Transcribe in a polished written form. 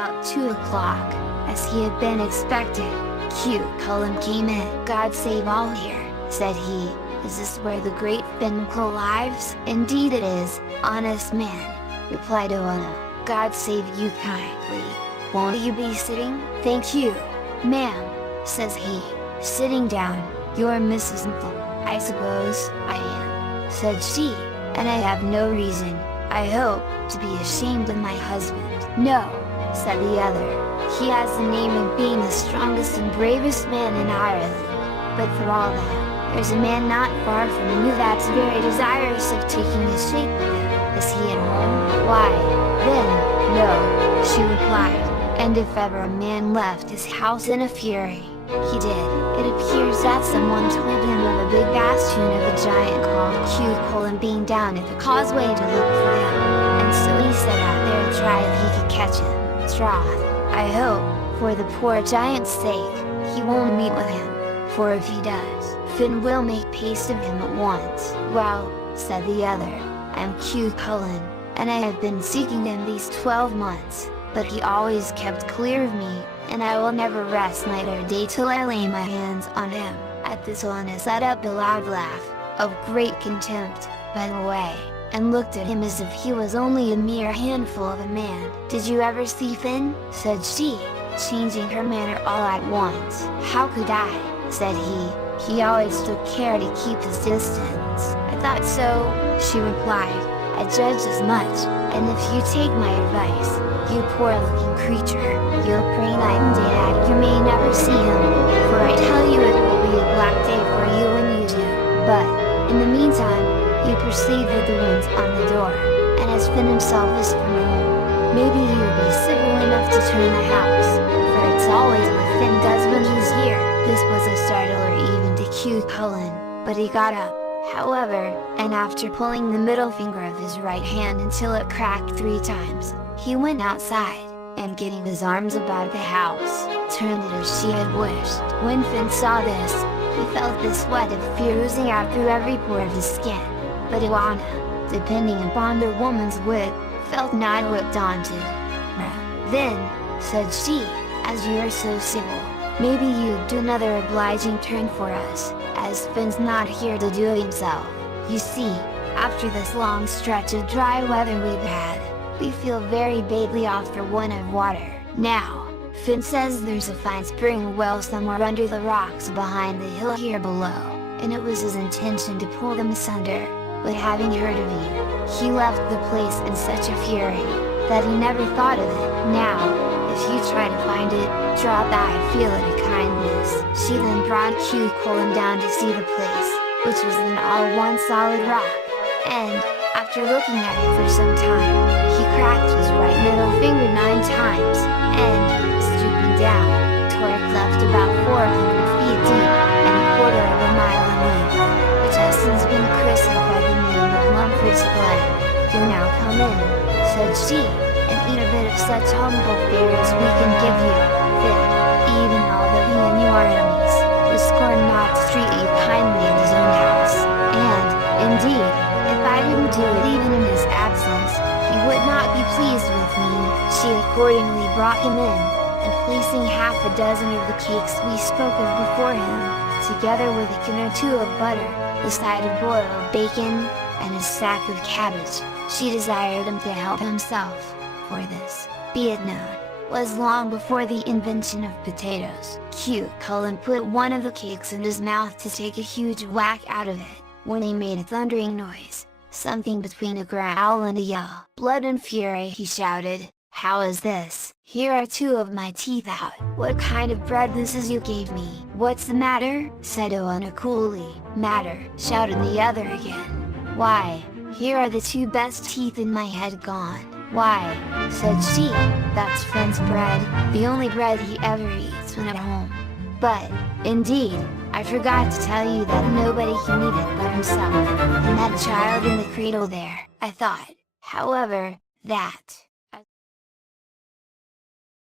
about 2 o'clock, as he had been expected. Cute Cullen came in. "God save all here," said he. "Is this where the great Finkel lives?" "Indeed it is, honest man," replied Oana. "God save you kindly. Won't you be sitting?" "Thank you, ma'am," says he, sitting down. "You're Mrs. Nickel." "I suppose I am," said she, "and I have no reason, I hope, to be ashamed of my husband." "No," said the other, "he has the name of being the strongest and bravest man in Ireland, but for all that, there's a man not far from you that's very desirous of taking a shake with him. Is he at home?" "Why, then, no," she replied, "and if ever a man left his house in a fury, he did. It appears that someone told him of a big bastion of a giant called Cute Cullen being down at the causeway to look for him, and so he set out there to try if he could catch him. Troth, I hope, for the poor giant's sake, he won't meet with him, for if he does, Finn will make paste of him at once." "Well," said the other, "I'm Cute Cullen, and I have been seeking him these 12 months, but he always kept clear of me, and I will never rest night or day till I lay my hands on him." At this Oana set up a loud laugh, of great contempt, by the way, and looked at him as if he was only a mere handful of a man. "Did you ever see Finn?" said she, changing her manner all at once. "How could I?" said he. "He always took care to keep his distance." "I thought so," she replied. "I judged as much, and if you take my advice, you poor-looking creature, you'll pray night and day that you may never see him, for I tell you it will be a black day for you when you do. But, in the meantime, you perceive that the wind's on the door, and as Finn himself is from home, maybe you'll be civil enough to turn the house, for it's always what Finn does when he's here." This was a startler even to Cute Cullen, but he got up, however, and after pulling the middle finger of his right hand until it cracked 3 times, he went outside, and getting his arms about the house, turned it as she had wished. When Finn saw this, he felt the sweat of fear oozing out through every pore of his skin, but Oana, depending upon the woman's wit, felt not a whit daunted. "Then," said she, "as you are so civil, maybe you'd do another obliging turn for us, as Finn's not here to do it himself. You see, after this long stretch of dry weather we've had, we feel very badly off for want of water. Now, Finn says there's a fine spring well somewhere under the rocks behind the hill here below, and it was his intention to pull them asunder, but having heard of you, he left the place in such a fury, that he never thought of it. Now, if you try to find it, drop I feel it a kindness." She then brought Cute Cullen down to see the place, which was then all one solid rock, and, after looking at it for some time, he cracked his right middle finger 9 times, and, stooping down, tore a cleft about 400 feet deep, and a quarter of a mile in length, which has since been christened by the name of Mumford's Glen. "You'll now come in," said she, "and eat a bit of such humble fare as we can give you." Finn, even although he and you are enemies, was scorned not to treat you kindly in his own house, and, indeed, if I didn't do it even in his absence, he would not be pleased with me. She accordingly brought him in, and placing half a dozen of the cakes we spoke of before him, together with a can or 2 of butter, a side of boiled bacon, and a sack of cabbage, she desired him to help himself, for this, be it known, was long before the invention of potatoes. Cute Cullen put one of the cakes in his mouth to take a huge whack out of it, when he made a thundering noise, something between a growl and a yell. "Blood and fury!" he shouted. "How is this? Here are 2 of my teeth out. What kind of bread this is you gave me?" "What's the matter?" said Oana coolly. "Matter!" shouted the other again. "Why, here are the 2 best teeth in my head gone." "Why," said she, "that's Finn's bread, the only bread he ever eats when at home. But, indeed, I forgot to tell you that nobody can eat it but himself, and that child in the cradle there. I thought, however, that,